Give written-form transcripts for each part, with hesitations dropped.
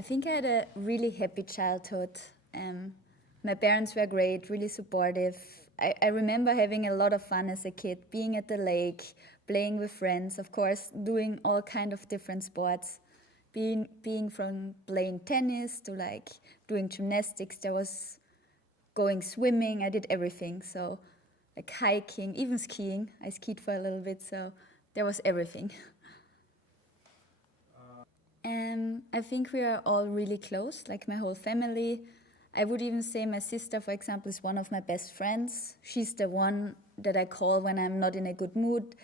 I think I had a really happy childhood. My parents were great, really supportive. I remember having a lot of fun as a kid, being at the lake, playing with friends, of course, doing all kind of different sports. Being from playing tennis to like doing gymnastics, there was going swimming, I did everything. So like hiking, even skiing. I skied for a little bit, so there was everything. I think we are all really close, like my whole family. I would even say my sister, for example, is one of my best friends. She's the one that I call when I'm not in a good mood.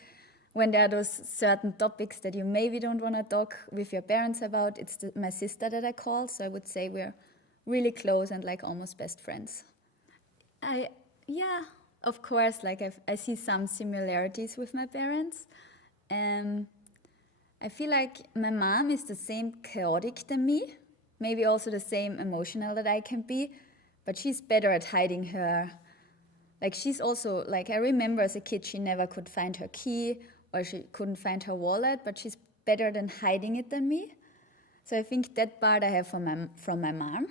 When there are those certain topics that you maybe don't want to talk with your parents about, it's my sister that I call. So I would say we're really close and like almost best friends. Yeah, of course, like I see some similarities with my parents. Um, I feel like my mom is the same chaotic than me, maybe also the same emotional that I can be, but she's better at hiding her. Like she's also, like I remember as a kid, she never could find her key or she couldn't find her wallet, but she's better than hiding it than me. So I think that part I have from my mom.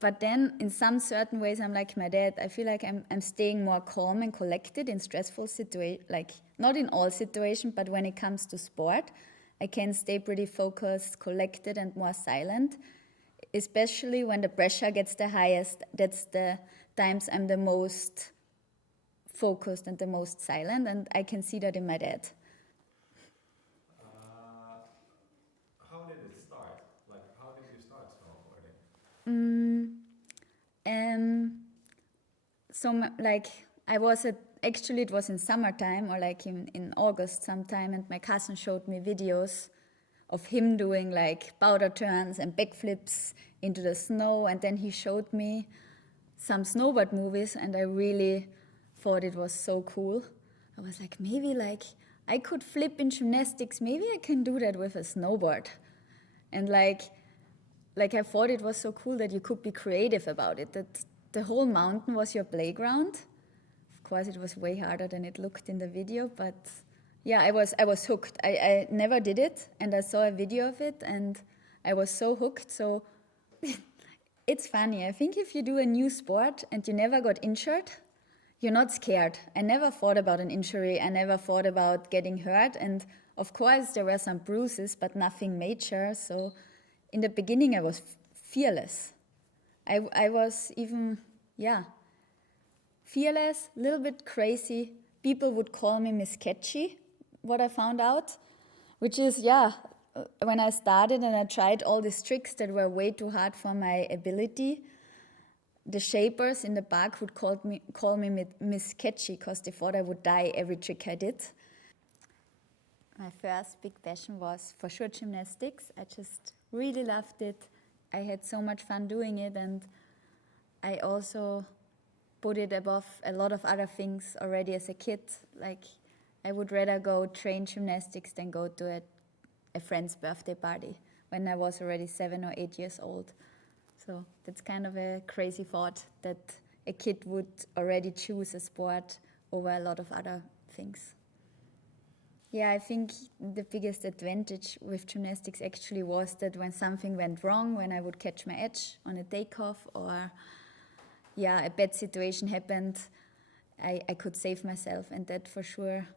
But then in some certain ways, I'm like my dad. I feel like I'm staying more calm and collected in stressful situations, like not in all situations, but when it comes to sport, I can stay pretty focused, collected, and more silent, especially when the pressure gets the highest. That's the times I'm the most focused and the most silent, and I can see that in my dad. How did it start? Like, how did you start snowboarding? Um, like I was at, actually it was in summertime or like in August sometime, and my cousin showed me videos of him doing like powder turns and backflips into the snow, and then he showed me some snowboard movies, and I really thought it was so cool. I was like, maybe like I could flip in gymnastics, maybe I can do that with a snowboard. And like I thought it was so cool that you could be creative about it, that the whole mountain was your playground. Of course, it was way harder than it looked in the video, but yeah, I was hooked. I never did it, and I saw a video of it, and I was so hooked. So it's funny. I think if you do a new sport and you never got injured, you're not scared. I never thought about an injury. I never thought about getting hurt. And of course, there were some bruises, but nothing major. So in the beginning, I was fearless. I was even, yeah, fearless, a little bit crazy. People would call me Miss Sketchy, what I found out, which is, yeah, when I started and I tried all these tricks that were way too hard for my ability, the shapers in the park would call me Miss Sketchy because they thought I would die every trick I did. My first big passion was for sure gymnastics. I just really loved it. I had so much fun doing it, and I also put it above a lot of other things already as a kid. Like I would rather go train gymnastics than go to a friend's birthday party when I was already 7 or 8 years old. So that's kind of a crazy thought that a kid would already choose a sport over a lot of other things. Yeah, I think the biggest advantage with gymnastics actually was that when something went wrong, when I would catch my edge on a takeoff or yeah, a bad situation happened, I could save myself, and that for sure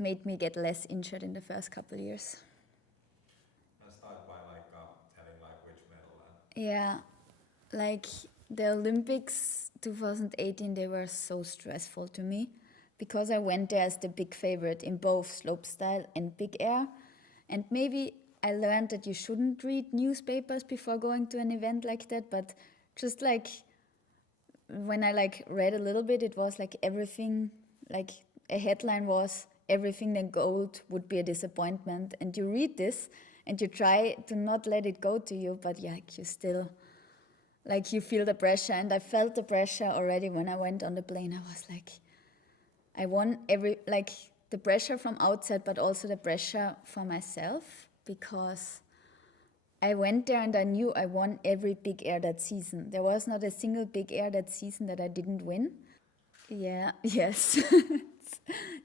made me get less injured in the first couple of years. And start by like telling like which medal Yeah, like the Olympics 2018, they were so stressful to me because I went there as the big favorite in both slopestyle and big air. And maybe I learned that you shouldn't read newspapers before going to an event like that, but just like when I like read a little bit, it was like everything, like a headline was everything then gold would be a disappointment. And you read this and you try to not let it go to you, but yeah, like you still, like you feel the pressure. And I felt the pressure already when I went on the plane. I was like, I won like the pressure from outside, but also the pressure for myself, because I went there and I knew I won every big air that season. There was not a single big air that season that I didn't win. Yeah, yes.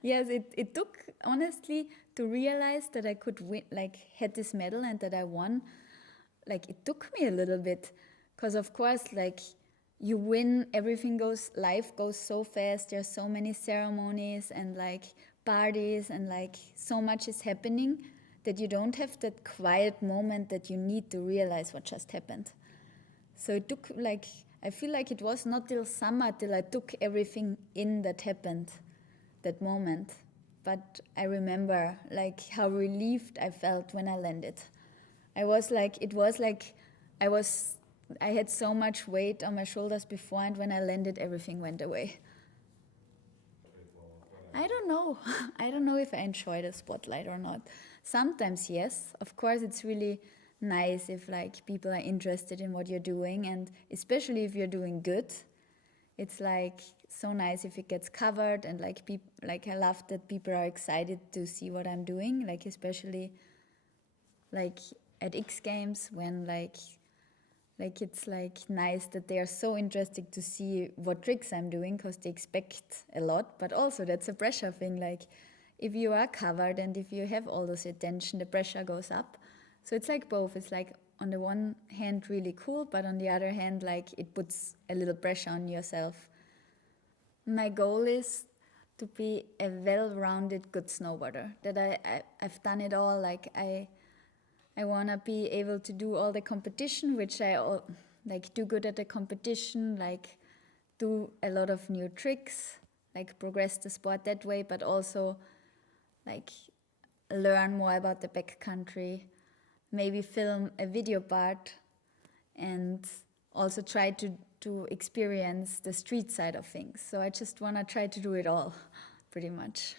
Yes, it took, honestly, to realize that I could win, like, had this medal and that I won. like it took me a little bit, because of course, like you win, everything goes, life goes so fast. There's so many ceremonies and like parties and like so much is happening that you don't have that quiet moment that you need to realize what just happened. So it took like, I feel like it was not till summer till I took everything in that happened, that moment. But I remember like how relieved I felt when I landed. I was like, it was like I was, I had so much weight on my shoulders before, and when I landed, everything went away. I don't know. I don't know if I enjoy the spotlight or not. Sometimes, yes. Of course, it's really nice if like people are interested in what you're doing, and especially if you're doing good. It's like so nice if it gets covered, and like like I love that people are excited to see what I'm doing. Like especially like at X Games when like it's like nice that they are so interested to see what tricks I'm doing because they expect a lot, but also that's a pressure thing. Like if you are covered and if you have all this attention, the pressure goes up. So it's like both. It's like on the one hand really cool, but on the other hand like it puts a little pressure on yourself. My goal is to be a well-rounded good snowboarder. That I've done it all. Like I want to be able to do all the competition, which like do good at the competition, like do a lot of new tricks, like progress the sport that way, but also like learn more about the backcountry, maybe film a video part, and also try to experience the street side of things. So I just want to try to do it all, pretty much.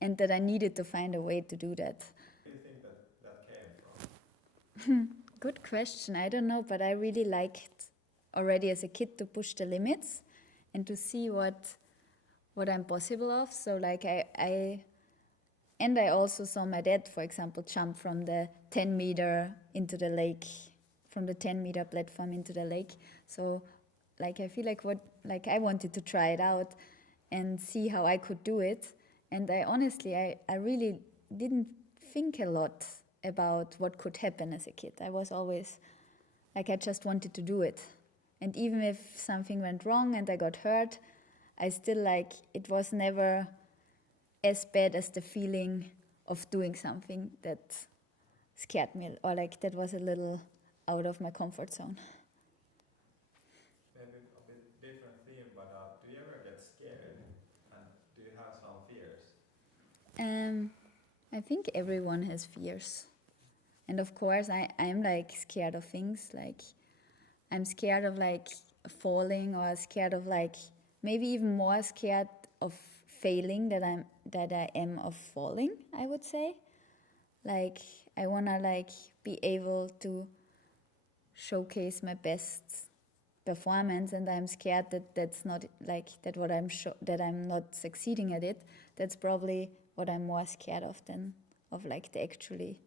And that I needed to find a way to do that. Where do you think that came from? Good question. I don't know, but I really liked already as a kid to push the limits and to see what I'm possible of. So like I also saw my dad, for example, jump from the 10-meter into the lake, from the 10-meter platform into the lake. So like I feel like I wanted to try it out and see how I could do it. And I honestly I really didn't think a lot about what could happen as a kid. I was always like I just wanted to do it. And even if something went wrong and I got hurt, I still like it was never as bad as the feeling of doing something that scared me or like that was a little out of my comfort zone. Maybe a bit different theme, but do you ever get scared? And do you have some fears? I think everyone has fears. And of course I'm like scared of things. Like I'm scared of like falling or scared of like maybe even more scared of failing that I am of falling, I would say. Like I wanna like be able to showcase my best performance, and I'm scared that that's not like that what that I'm not succeeding at it. That's probably what I'm more scared of than of like the actually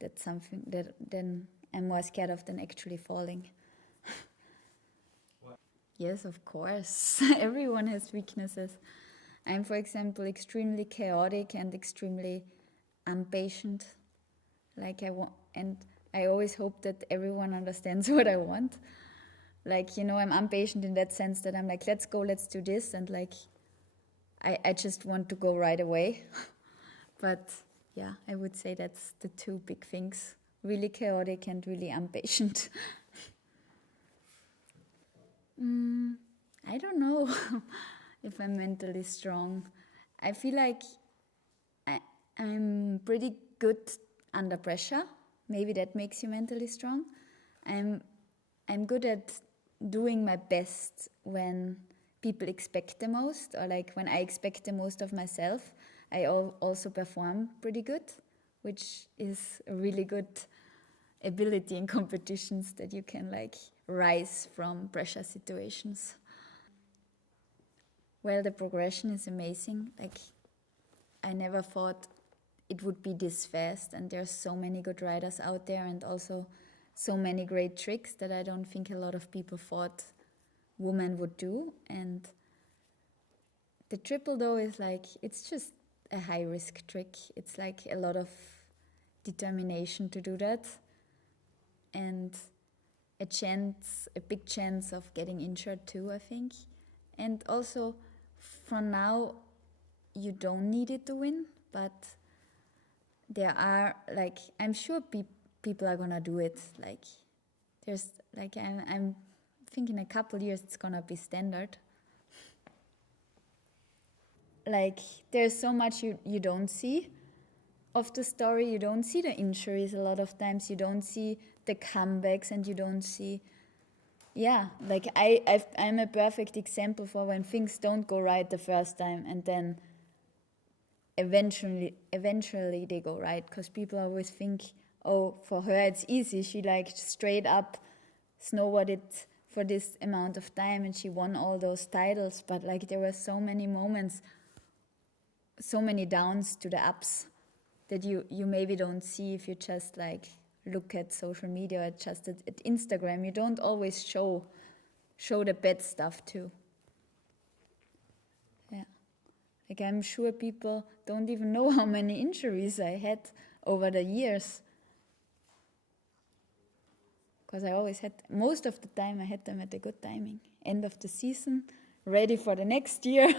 that's something that then I'm more scared of than actually falling. What? Yes, of course. Everyone has weaknesses. I'm, for example, extremely chaotic and extremely impatient. Like I want, and I always hope that everyone understands what I want. Like, you know, I'm impatient in that sense that I'm like, let's go, let's do this. And like, I just want to go right away. But yeah, I would say that's the two big things, really chaotic and really impatient. I don't know if I'm mentally strong. I feel like I, I'm pretty good under pressure. Maybe that makes you mentally strong. I'm I'm good at doing my best when people expect the most, or like when I expect the most of myself. I also perform pretty good, which is a really good ability in competitions that you can like rise from pressure situations. Well, the progression is amazing. Like I never thought it would be this fast, and there's so many good riders out there, and also so many great tricks that I don't think a lot of people thought women would do. And the triple though is like it's just a high risk trick. It's like a lot of determination to do that. and a big chance of getting injured too, I think. And also, for now, you don't need it to win, but there are, like, I'm sure people are gonna do it. Like, there's, like, I'm thinking a couple years it's gonna be standard. Like, there's so much you don't see of the story. You don't see the injuries a lot of times. You don't see the comebacks, and you don't see, yeah, like I'm a perfect example for when things don't go right the first time, and then eventually they go right, because people always think, oh, for her it's easy. She like straight up snowboarded for this amount of time and she won all those titles, but like there were so many moments, so many downs to the ups that you maybe don't see if you just like look at social media or just at Instagram. You don't always show the bad stuff too. Yeah. Like, I'm sure people don't even know how many injuries I had over the years. Because I always had, most of the time I had them at a good timing. End of the season, ready for the next year.